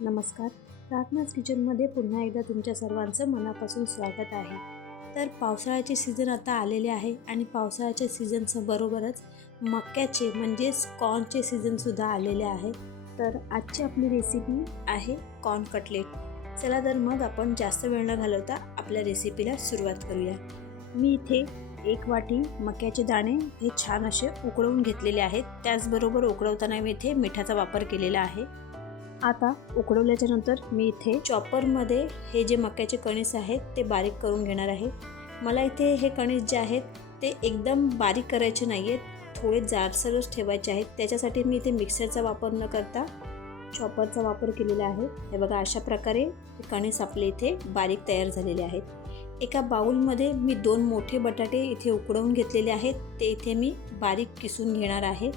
नमस्कार. प्रार्थनाच किचनमध्ये पुन्हा एकदा तुमच्या सर्वांचं मनापासून स्वागत आहे. तर पावसाळ्याचे सीझन आता आलेले आहे आणि पावसाळ्याच्या सीझनचं बरोबरच मक्याचे म्हणजेच कॉर्नचे सीझनसुद्धा आलेले आहे. तर आजची आपली रेसिपी आहे कॉर्न कटलेट. चला तर मग आपण जास्त वेळ न घालवता आपल्या रेसिपीला सुरुवात करूया. मी इथे 1 वाटी मक्याचे दाणे हे छान असे उकळवून घेतलेले आहेत. त्याचबरोबर उकळवताना मी इथे मिठाचा वापर केलेला आहे. आता उकळवल्याच्या नंतर मी इथे चॉपरमध्ये हे जे मक्याचे कणीस आहेत ते बारीक करून घेणार आहे. मला इथे हे कणीस जे आहेत ते एकदम बारीक करायचे नाही आहेत, थोडे जाडसरच ठेवायचे आहेत. त्याच्यासाठी मी इथे मिक्सरचा वापर न करता चॉपरचा वापर केलेला आहे. हे बघा, अशा प्रकारे कणीस आपले इथे बारीक तयार झालेले आहेत. एका बाउलमध्ये मी 2 मोठे बटाटे इथे उकडवून घेतलेले आहेत, ते इथे मी बारीक किसून घेणार आहे.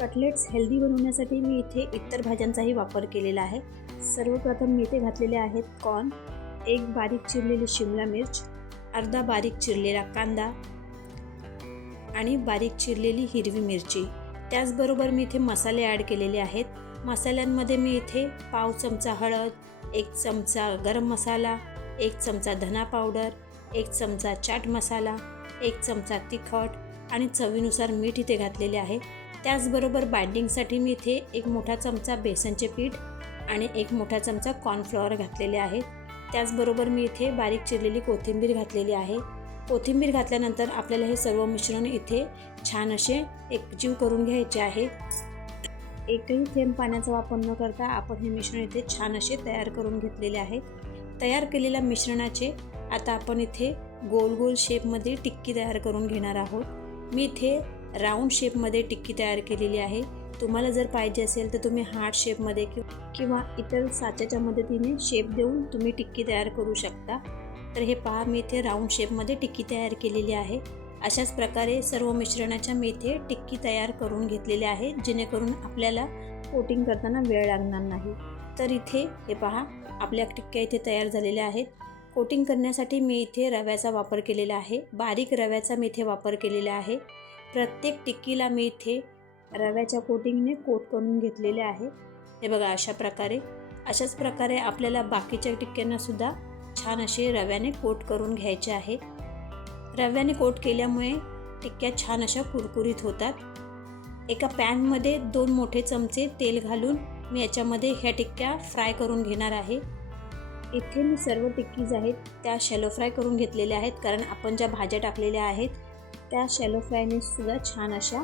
कटलेट्स हेल्दी बनवण्यासाठी मी इथे इतर भाज्यांचाही वापर केलेला आहे. सर्वप्रथम मी इथे घातलेले आहेत कॉर्न, 1 बारीक चिरलेली शिमला मिर्च, अर्धा बारीक चिरलेला कांदा आणि बारीक चिरलेली हिरवी मिरची. त्याचबरोबर मी इथे मसाले ॲड केलेले आहेत. मसाल्यांमध्ये मी इथे पाव चमचा हळद, 1 चमचा गरम मसाला, 1 चमचा धना पावडर, 1 चमचा चाट मसाला, 1 चमचा तिखट आणि चवीनुसार मीठ इथे घातलेले आहे. त्याचबरोबर बाइंडिंगसाठी मी इथे 1 मोठा चमचा बेसनचे पीठ आणि 1 मोठा चमचा कॉर्नफ्लॉवर घातलेले आहे. त्याचबरोबर मी इथे बारीक चिरलेली कोथिंबीर घातलेली आहे. कोथिंबीर घातल्यानंतर आपल्याला हे सर्व मिश्रण इथे छान असे एकजीव करून घ्यायचे आहे. एकही थेंब पाण्याचा वापर न करता आपण हे मिश्रण इथे छान असे तयार करून घेतलेले आहे. तयार केलेल्या मिश्रणाचे आता आपण इथे गोल गोल शेपमध्ये टिक्की तयार करून घेणार आहोत. मी इथे राऊंड शेपमध्ये टिक्की तयार केलेली आहे. तुम्हाला जर पाहिजे असेल तर तुम्ही हार्ट शेपमध्ये किंवा इतर साच्याच्या मदतीने शेप देऊन तुम्ही टिक्की तयार करू शकता. तर हे पहा, मी इथे राऊंड शेपमध्ये टिक्की तयार केलेली आहे. अशाच प्रकारे सर्व मिश्रणाच्या मी इथे टिक्की तयार करून घेतलेल्या आहे, जेणेकरून आपल्याला कोटिंग करताना वेळ लागणार नाही. तर इथे हे पहा, आपल्या टिक्क्या इथे तयार झालेल्या आहेत. कोटिंग करण्यासाठी मी इथे रव्याचा वापर केलेला आहे. बारीक रव्याचा मी इथे वापर केलेला आहे. प्रत्येक टिक्कीला मी इथे रव्याच्या कोटिंगने कोट करून घेतलेले आहे. हे बघा, अशाच प्रकारे आपल्याला बाकीच्या टिक्क्यांनासुद्धा छान असे रव्याने कोट करून घ्यायचे आहे. रव्याने कोट केल्यामुळे टिक्क्या छान अशा कुरकुरीत होतात. एका पॅनमध्ये 2 मोठे चमचे तेल घालून मी याच्यामध्ये ह्या टिक्क्या फ्राय करून घेणार आहे. इथे मी सर्व टिक्कीज आहेत त्या शॅलो फ्राय करून घेतलेल्या आहेत, कारण आपण ज्या भाज्या टाकलेल्या आहेत त्या शॅलो फ्रायने सुद्धा छान अशा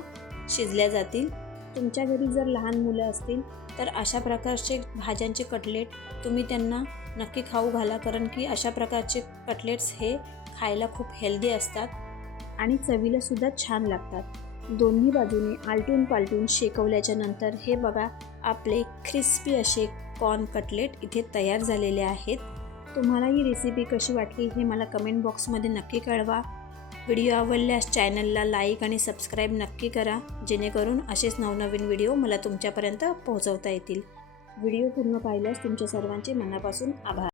शिजल्या जातील. तुमच्या घरी जर लहान मुलं असतील तर अशा प्रकारचे भाज्यांचे कटलेट तुम्ही त्यांना नक्की खाऊ घाला, कारण की अशा प्रकारचे कटलेट्स हे खायला खूप हेल्दी असतात आणि चवीला सुद्धा छान लागतात. दोन्ही बाजूने आलटून पालटून शेकवल्याच्या नंतर हे बघा, आपले क्रिस्पी असे कॉर्न कटलेट इथे तयार झालेले आहेत. तुम्हाला ही रेसिपी कशी वाटली हे मला कमेंट बॉक्समध्ये नक्की कळवा. व्हिडिओ आवडल्यास चॅनलला लाईक आणि सबस्क्राईब नक्की करा, जेणेकरून असेच नवनवीन व्हिडिओ मला तुमच्यापर्यंत पोहोचवता येतील. व्हिडिओ पूर्ण पाहिल्यास तुमच्या सर्वांचे मनापासून आभार.